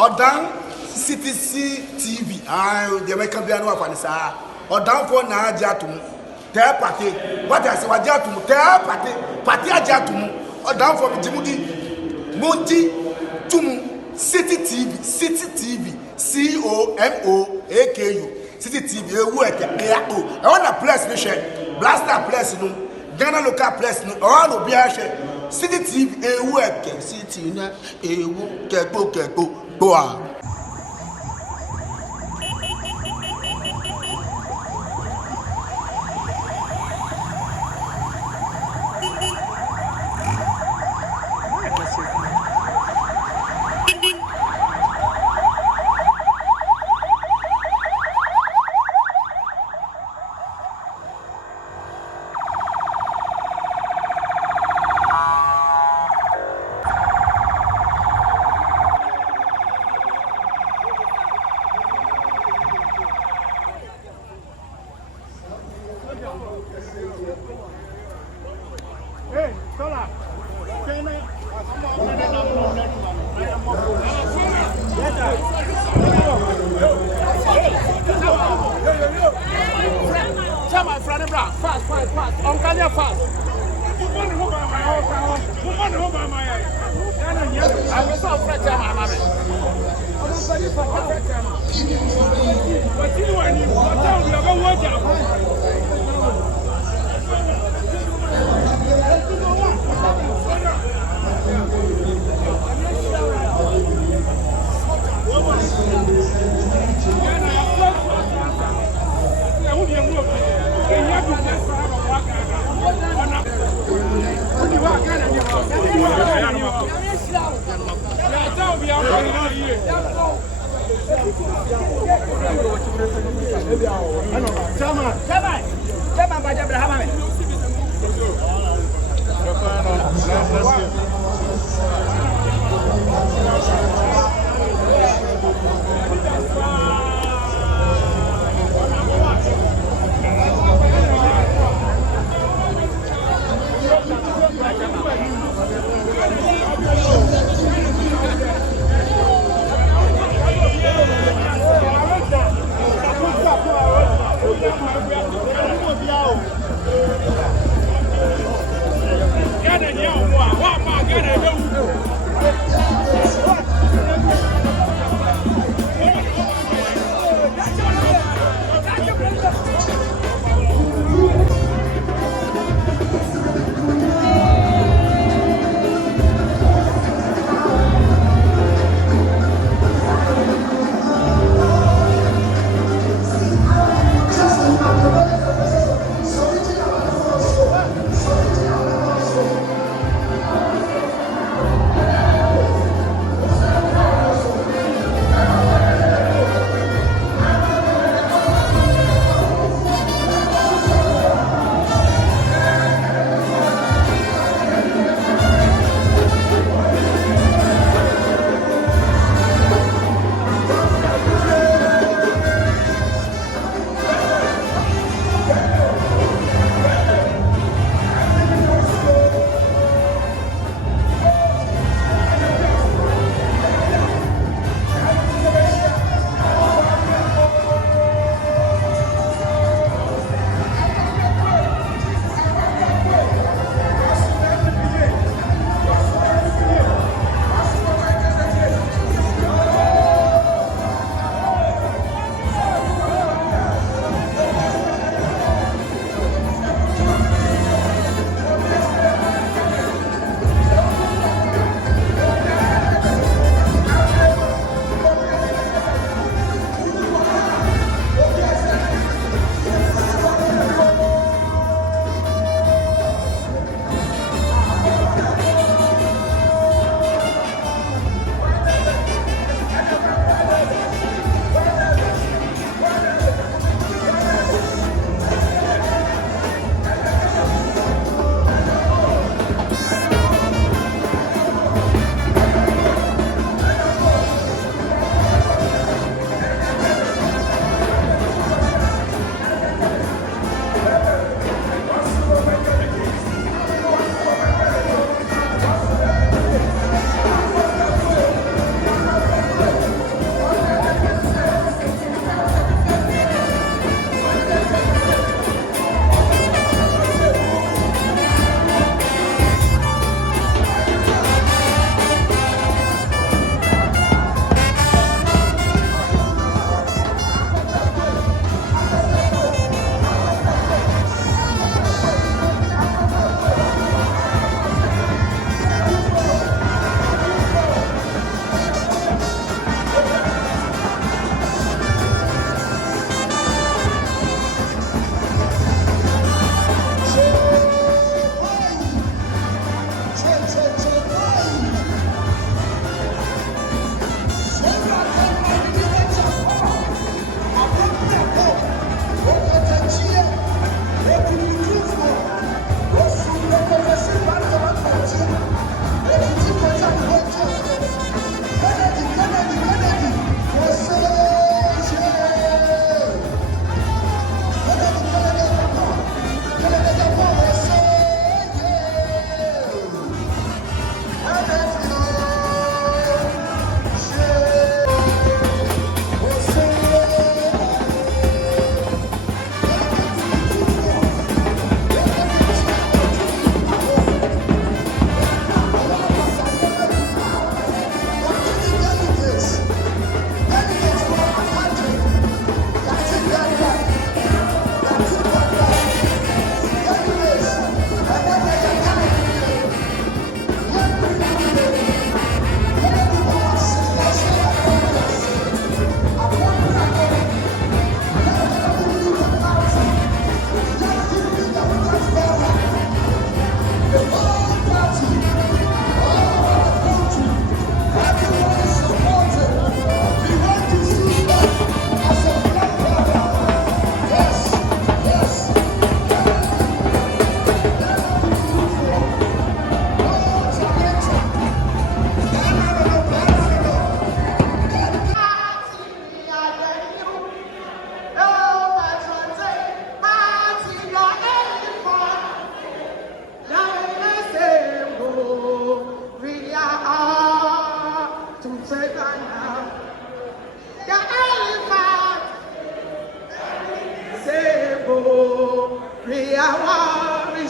Odan CCTV the American piano of Anissa Odan for na Agyapong te party what I say Agyapong te party Agyapong Odan for Jimudi Monti Tum CCTV COMOAKU CCTV ewu eke o I want a place we share blaster place no Ghana local place no all obi a share CCTV ewu eke CCTV na ewu kekpo boa. Hey, Tola. My friend, fast. Uncle, fast. I was so fresh, my mammy. But you know,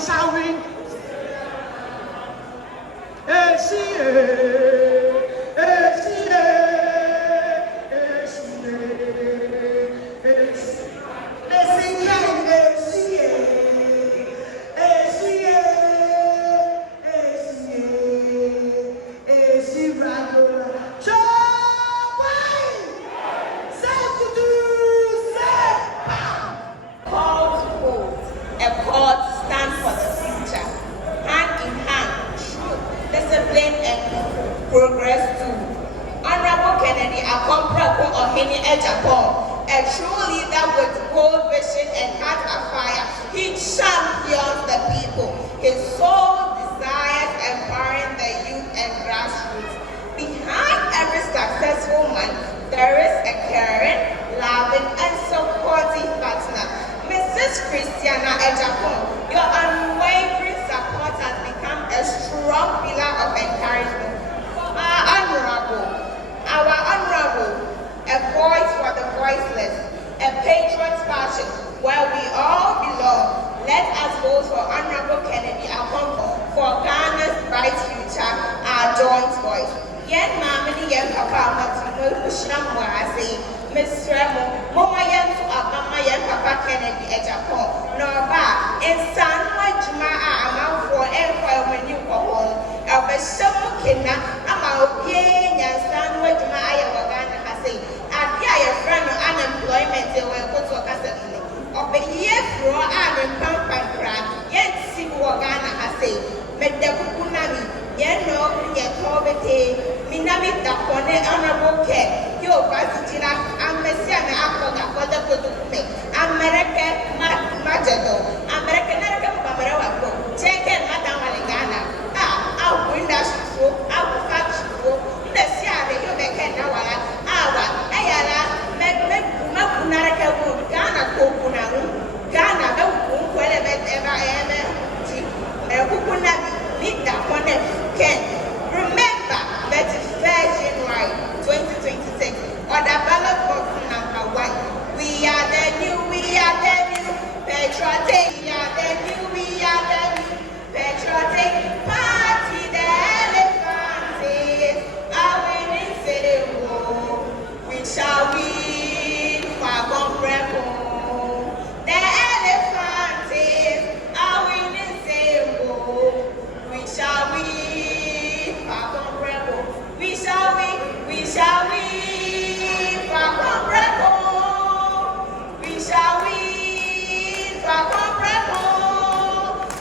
shall win. Progress to Honorable Kennedy Agyapong, a true leader with bold vision and heart of fire. He champions the people. His sole desires empowering the youth and grassroots. Behind every successful man, there is a caring, loving, and supportive partner. Mrs. Christiana Agyapong, your unwavering support has become a strong pillar of encouragement. Our honorable, a voice for the voiceless, a patriot's passion, where we all belong. Let us vote for Honorable Kennedy for Ghana's bright future, our joint voice. Yen mamini yen papa matimu kushina mwase, Mr. Mama yen to Abama yen papa Kennedy Agyapong. No ba, in San Juma amount for empire when you go home. Elbeshamu kina ama Yen San Juma Ayawagana Hase. Adia your friend unemployment will go to a casino. Of a year for an pampan, yet see Wagana Hase. Medapunami, yen no, yet Hobete, Minami Tapone, honorable care. Yo, Pasitila, and Messiana Akoga for the Putume, American Majado, American Bamarawa, check it, Madame Maligana. I'll win that shoe, I will catch you, the Sierra, you make it now. Ayala, Mapunaraka, Ghana, Kokuna, Ghana, whatever, Kukunabi, meet that one can. Remember that is 1st January 2026, or the ballot box number 1. We are the new patriotic, we are the new patriotic party, the elephants are winning city war. We shall win for Gombreko. The elephants are winning city war. We shall win for Gombreko. We shall win for Gombreko. We shall win for Gombreko.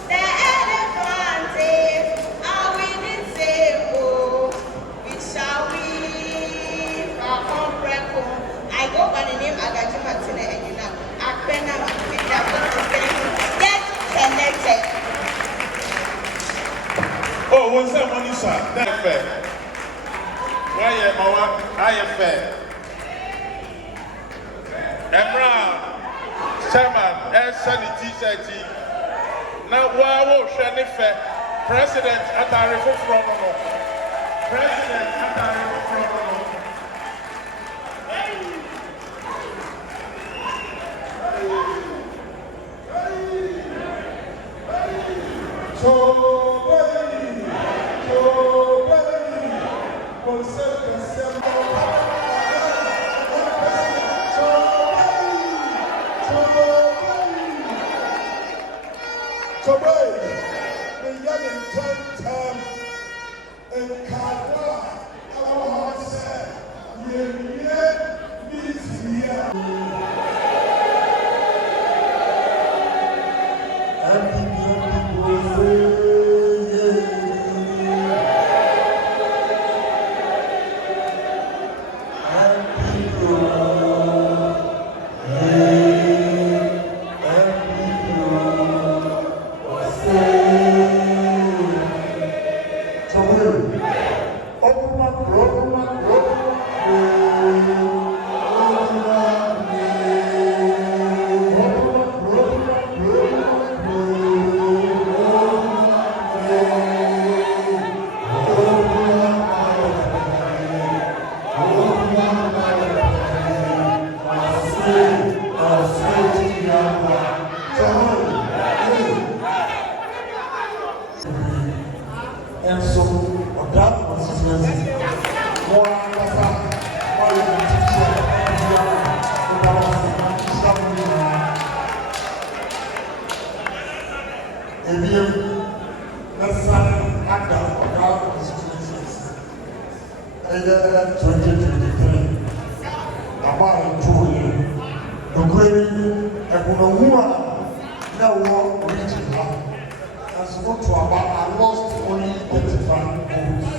The elephants are winning sable. We shall win for Gombreko. I go by the name Agyapong and you know, Akyem Oda. Get connected. Oh, what's that money, sir? That's fair. Why, Mama? I am fair. Emra, Chairman, T-shirt. Now, why was she fair? President at our reform. President at our reform. 2023. About a 2 years. The great Egunawua now reaching out. As what to about I lost only 35 votes.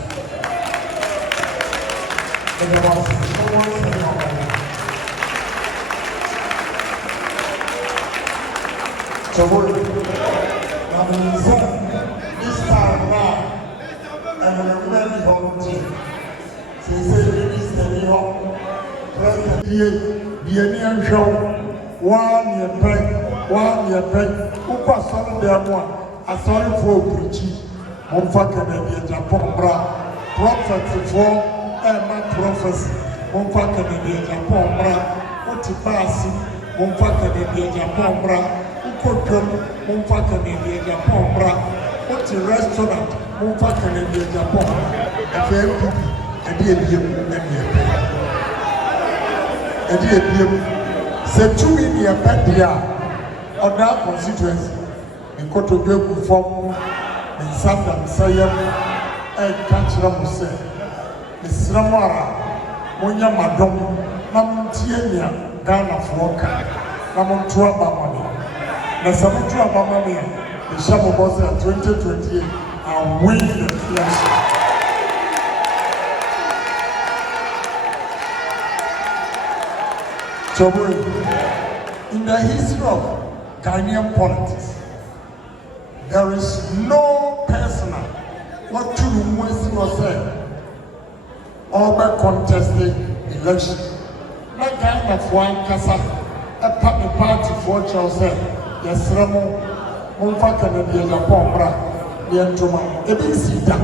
And there was someone saying about that. So this time now, I'm going to really hold it. So he said, Minister, you know, President, the Indian show, 1 year back, who was on their one, I saw him for preaching, Monfaka, the Agyapong bra, prophet for my prophecy, Monfaka, the Agyapong bra, what to pass, Monfaka, the Agyapong bra. Kodom, Monfaka in the Agyapong bra. What's a restaurant? Monfaka in the Agyapong. A very people, a dear people. Say 2 in your Padia or that constituency. In Kotobu form, in Sandam Sayam, and Kachram say, Miss Ramara, Monya Madom, Namuntiania, Ghana Floka, Namuntua Bamani. The Samutu Abamamia, the Shabu Bossa 2028, and win the election. So, in the history of Ghanaian politics, there is no personal what to do was said over contested election. Not kind of one Kasa, a party for Chelsea. Yes, Ramo, Monfaka and the Agyapong bra, the Antoma, Ebisi da,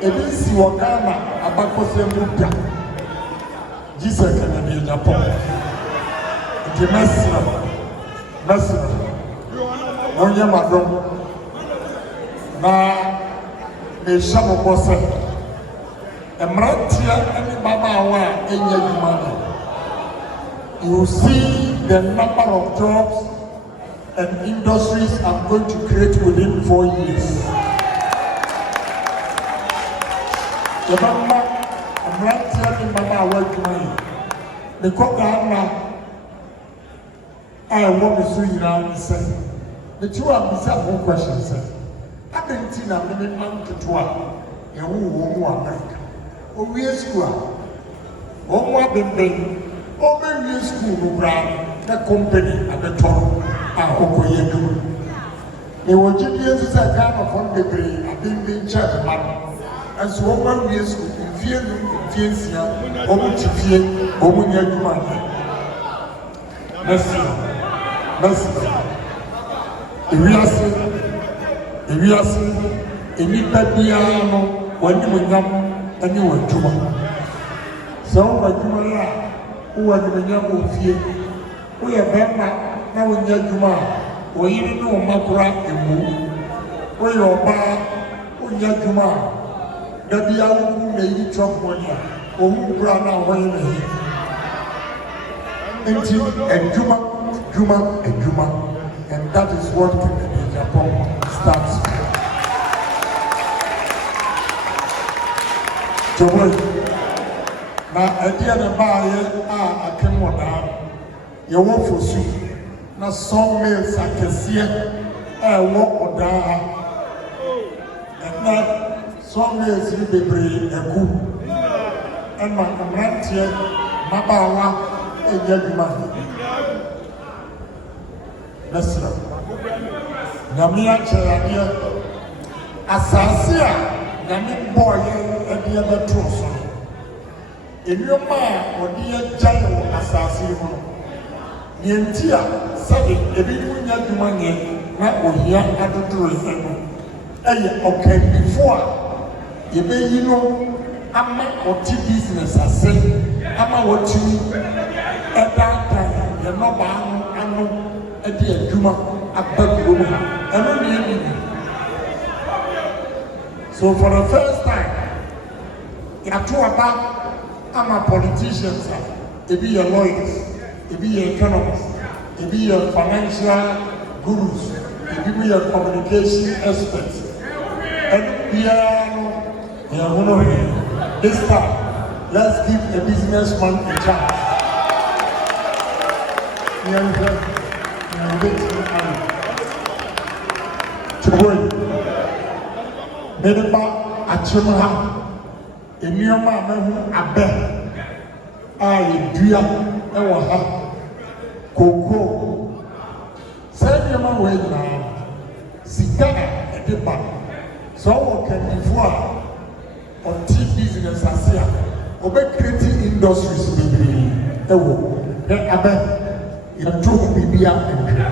Ebisi Wakama, Abakose Muda, Jesus and the Agyapong. The Messi, Onya Madom, na the Shabu Bossa, a Mrantia and Baba, and you see the number of jobs and industries are going to create within 4 years. Remember, I'm not telling Mama what money. Because I want to see you now and say, the two of me have one question, sir. I've been seeing a minimum to 12, and who won't America. Oh, we are school. Oh, what been over we school, brand, the company at the top. They were GDS as a kind of one degree, I think being checked, and so one years in fear, over to fear, over your money. Mercy, if we are saying, if you bet piano, when you will come, and you will do one. So, what you are, who are the young fear, we are better. Now when you Juma, or you know Makura and Moo, or your bar, or Yajuma, that the other lady drop one year, or who ran away and Juma, and that is what Agyapong starts. Now, at the other bar, Akyem Oda, you want for soup. Na sawmills akɛseɛ ɛwɔ ɔdaa ha ɛna sawmills yi bebree ɛgu ɛna mmeranteɛ mmabaawa ɛnyɛ adwuma bɛsrɛ nyame akyerɛ adeɛ asase a nyame bɔɔyɛ ɛde ɛbɛtoo so nneɛma a ɔde yɛgyae wɔ asase yi mu Yentia sabi ebi munya adwuma nye na ohia adodoro eno eye okay before yebeyi no ama oti business ase ama woti edata ye no ba anu edi adwuma abagbo eno ne ebi so for the first time yato aba ama politicians ebi ye lawyers ebi ye economists, ebi ye financial gurus, ebi ye communication experts. And piano, this time, Let's give a businessman a chance. Mediba Akyem ha enioma mehu abe dua ewo ha koko senioma we na sika ediba so wo kanifo a on business asia obe creating industries bibiri ewo abe yɛntɔ ho bibia ɛntwa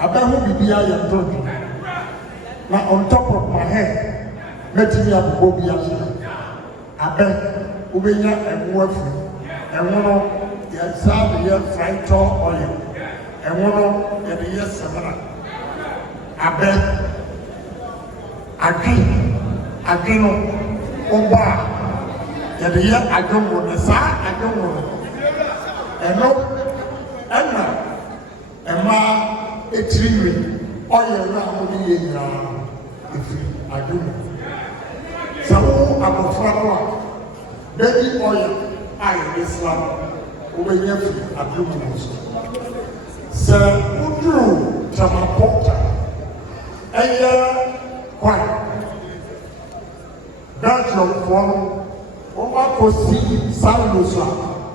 abe ho bibia yɛntɔ na on top of my head metimi abobɔ bia abe wobɛnya ɛwo afiri ɛwo no yɛsa de yɛ fraito oil ɛwo no yɛde yɛ semana abe adwe no ɔba yɛde yɛ adwongo ne saa adwongo no ɛno ɛna ɛmaa etiriwe ɔyɛ no a wɔde yɛ nyinaa efiri adwongo sɛ wo abɔfra no a bɛdi ɔyɛ a yɛde sra no wobɛnya firi adwongo no so sɛ woduru tamapɔta ɛyɛ kwan belgiumfoɔ no wɔn akɔsi silos a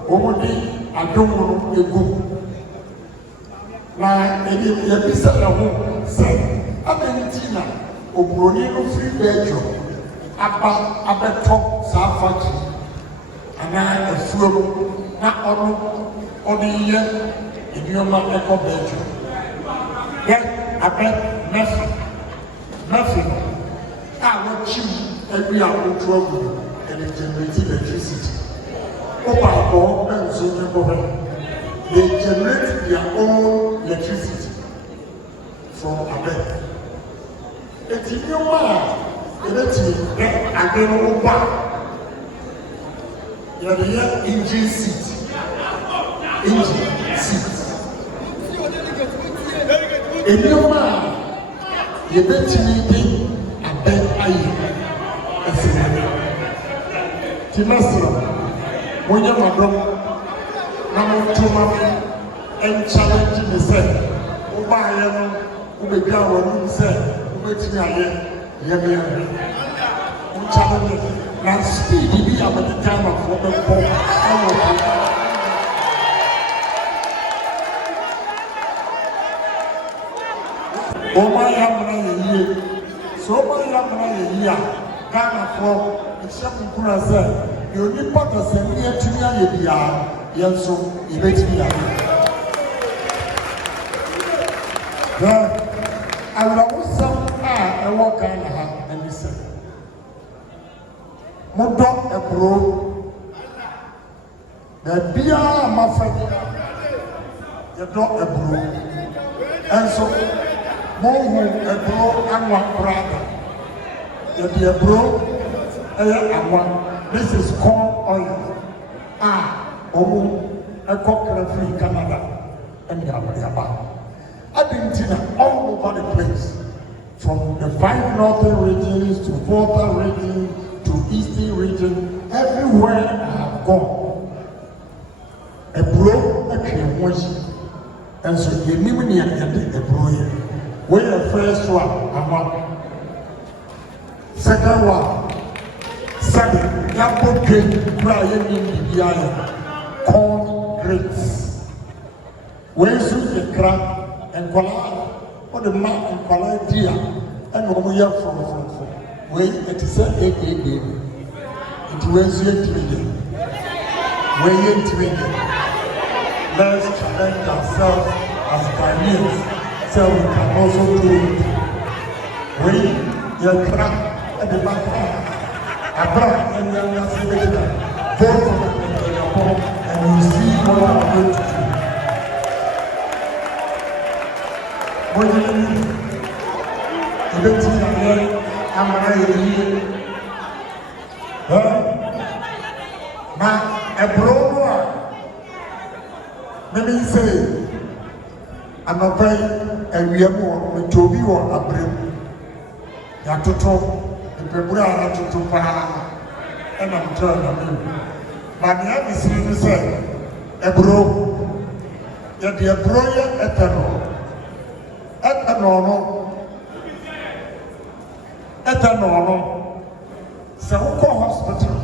wɔn de adwongo no egu na yɛbisa ɛho sɛ abɛnti na oburoni no firi belgium abɛtɔ saa factory anaa afuo no na ɔde yɛ nneɛma ɛkɔ belgium yɛ abɛ mɛfi a wɔkyi every awotu agu and it generates electricity. Opa and so they generate their own electricity from abeg. Eti ni o ma eleti again opa. You have the engine seat. Eni o ma yebeti ni bi abeg ayi. Timesra, when you're my brother, I'm too much and challenging the same. Obayano, Ubegawa, who said, Ubetia, Yemi, who challenged now speed, be about the time of what the poor. Oh, my young so my young year. Ghana for Agyapong kura sɛ the only part of the year to me ayɛ biara yɛn nso yɛbɛtumi ayɛ. Na awerɛwosɛm a ɛwɔ Ghana ha ɛne sɛ modɔ ɛburo na biara mafa yɛdɔ ɛburo ɛnso mohu ɛburo anwa koraa. The bro, this is corn oil. A cocktail free Canada and the Agyapong. I didn't all over the place, from the 5 northern regions to 4th region to eastern region, everywhere I have gone. A bro, a cream wash, and so you need me and a bro here. We're the first one, second one, second, Yapo cake, Brian in the corn grapes. Where's the crab and Kola, or the man and Kola deer, and Omoya from where it is a baby. It was yet to be. We're yet to be. Let's challenge ourselves as pioneers so we can also do it. We, your crab. And the back Abraham and the American vote for the Agyapong and you see what I'm going to do. What do you mean? You don't see that I'm now, a brother, let me say, I'm a very, and we are more to be or a brim. Yatoto. Pebura to and I'm trying to do. But the other thing is say, a bro, that the brilliant ethanol, so who call hospital,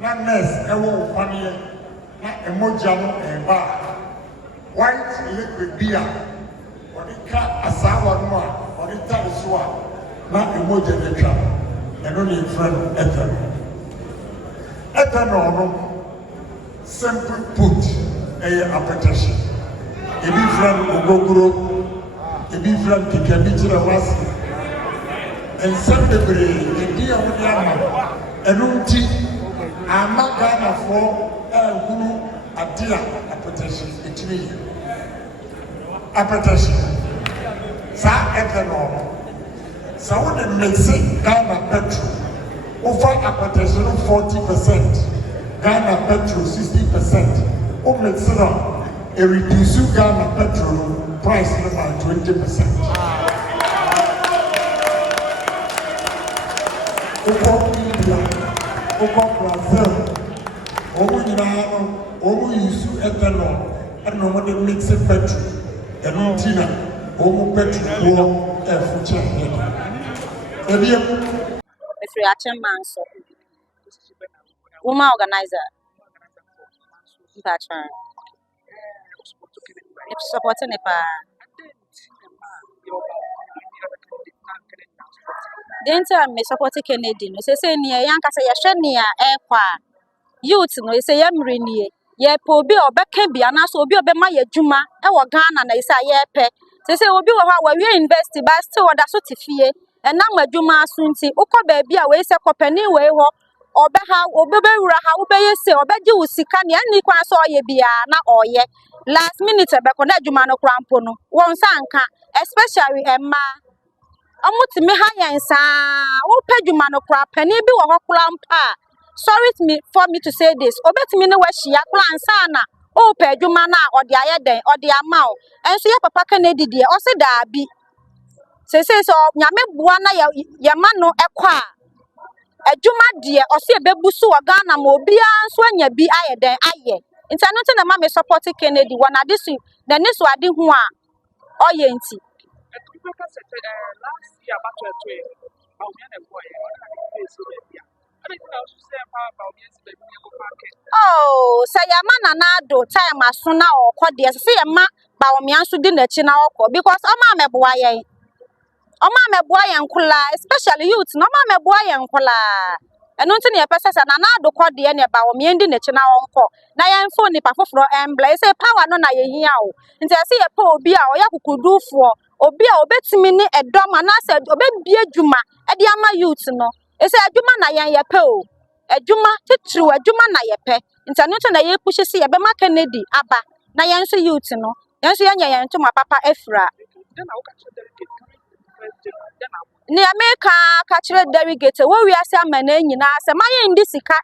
not nurse, a woman, not a mojano and bar, white liquid beer, or the cat a sour one, or the taliswa, not a mojano trap, and only a friend ethanol. Ethanol, simply put, a appetition. A different Ogogoro, a different Kikabitra was, and Sunday, a dear Yama, a Runti, a Magana for a Guru, a dear appetition, a tree. Appetition. Sa ethanol. So when they mix it, Ghana petrol. Over appetition 40%, Ghana petrol 60%. Over mix it up. A reduce Ghana petrol price by 20%. Over India, over Brazil, over Iran, over use ethanol, and no one mix it petrol. And no Tina, over petrol, or a future. If you are Manso, woman organizer, patron. If supporting a pa. Then tell me supporting Kennedy. No, say near young as a shania air qua. Youth no, say Yamrini. Ye po be or back can be an aso be obey my juma, our Ghana, and I say ye pe. Say, will be how we invest by still or that's what if ye. And now my juma soon see, Oko baby away, say, company way or be how, or be how be say, or be you see, can you any quan saw ye be na or ye. Last minute, a back on that jumano crampono, one sanka, especially Emma. Amuti me high and sa, oh, pedumano crap, penny be or crampa. Sorry for me to say this, or bet me no where she plan sana. Oh, pedumana or the ayade or the amount, and see a papa Kennedy dear, or say that be. Say so, Yame Buana Yamano Equa. A Juma dear, or see a bebusu or Ghana mobia, swan ya be ayade aye. It's not a mamma supporting Kennedy one at this, then this one didn't want. Oh, yenty. Last year, about 12, how many boy, oh, say a man and do time as soon or quad dear, say a man, Bawamian should dinner china because I'm a boy. Oh, mamma boy and kula, especially youth, no mamma boy and kula. And not any person and another quad the end about me and in the china uncle. Now I am phone if I for blaze a power no na ye yao. And I see a poor beer or you could do for or beer or bet me a drum and I said, or bet beer juma at the ama youth no. It's a juma na ya po. A juma true a juma na ye pe. It's a notion that you push see a bema Kennedy abba. Na yanso youth no. Yanso yan to my papa Efra. Near America, catch red delegate, where we are some men in us, and my in this Sika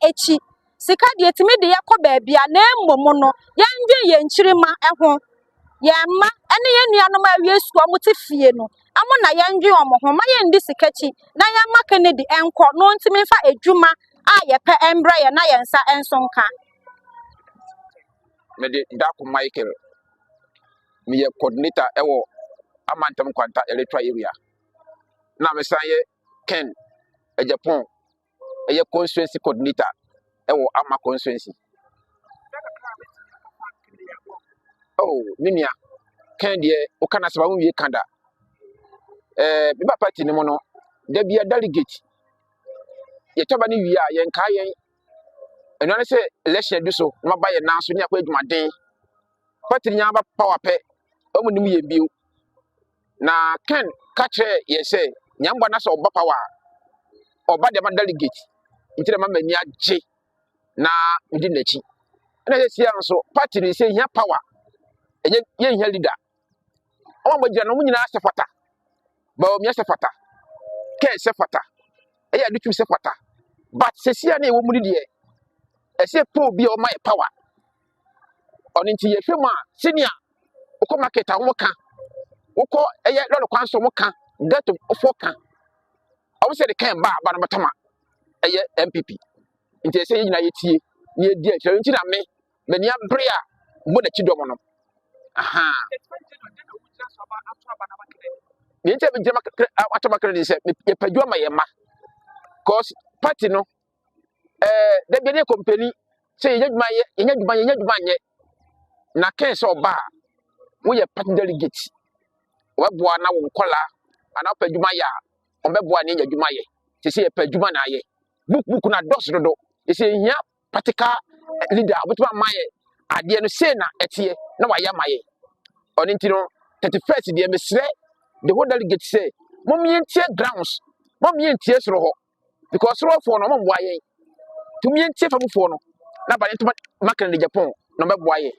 Sika, the timid baby, a name Momono, young yen chirima at home. Yamma, any animal yes, Squamutifino. I'm on a young Jomo, my in this catchy, Nayama Kennedy and caught known to me for a Juma, I pe embra and I answer and sonka. Mede Daku Michael, me a coordinator, ewo, Amantam Quanta, electra area. Now, Messiah Ken, Agyapong, a constituency coordinator, Ama constituency. Oh, Minia, Ken, dear, Okanasaba, we kanda. Biba party no mono, there be a delegate. Yatabani, we are Yankayan, and I say, election do so, not by a nance when you wait my day. Party Yaba power pay, only bill. Now, Ken, catch her, yes, say, Yambanas or Bapawa. Oba de delegate into the mamma near J na within the chi. And I say so party they say here power. And yen leader. Oh my Janumina Safata. But Yasafata. Can Safata. I do to Safata. But Cecilia woman dear. I say poor be on my power. On into your firma, senior. Oko market woka. Oko a lot of council woka. That of Foka. I would say the can bar Banamatama. MPP. nti sɛ yɛnyina yɛtie ne yɛdi akyerɛ nti na me ni abere a mbɔ n'akyi dɔm no aha ne nti bi gyama atoma kra de sɛ yɛpadwa ma yɛma cause party no da bi ne company sɛ yɛnya dwuma nyɛ na kɛn sɛ ɔba a woyɛ party delegate wɔbɛboa na wo nkɔla ana wopɛ adwuma yɛ a ɔbɛboa ne yɛ adwuma yɛ sɛ sɛ yɛpɛ adwuma na ayɛ book na dɔs dodo sɛ yɛhia particular leader wobɛtumi ama yɛ adeɛ no sei na ɛteɛ na wayɛ ama yɛ ɔno nti no 31st deɛ mesrɛ the whole delegate sɛ mommyɛntie grounds mommyɛntie soro hɔ because sorofoɔ no ɔmomboa yɛn nti mommyɛntie fa mufoɔ no na ba ne ntoma maka no Agyapong na ɔbɛboa yɛ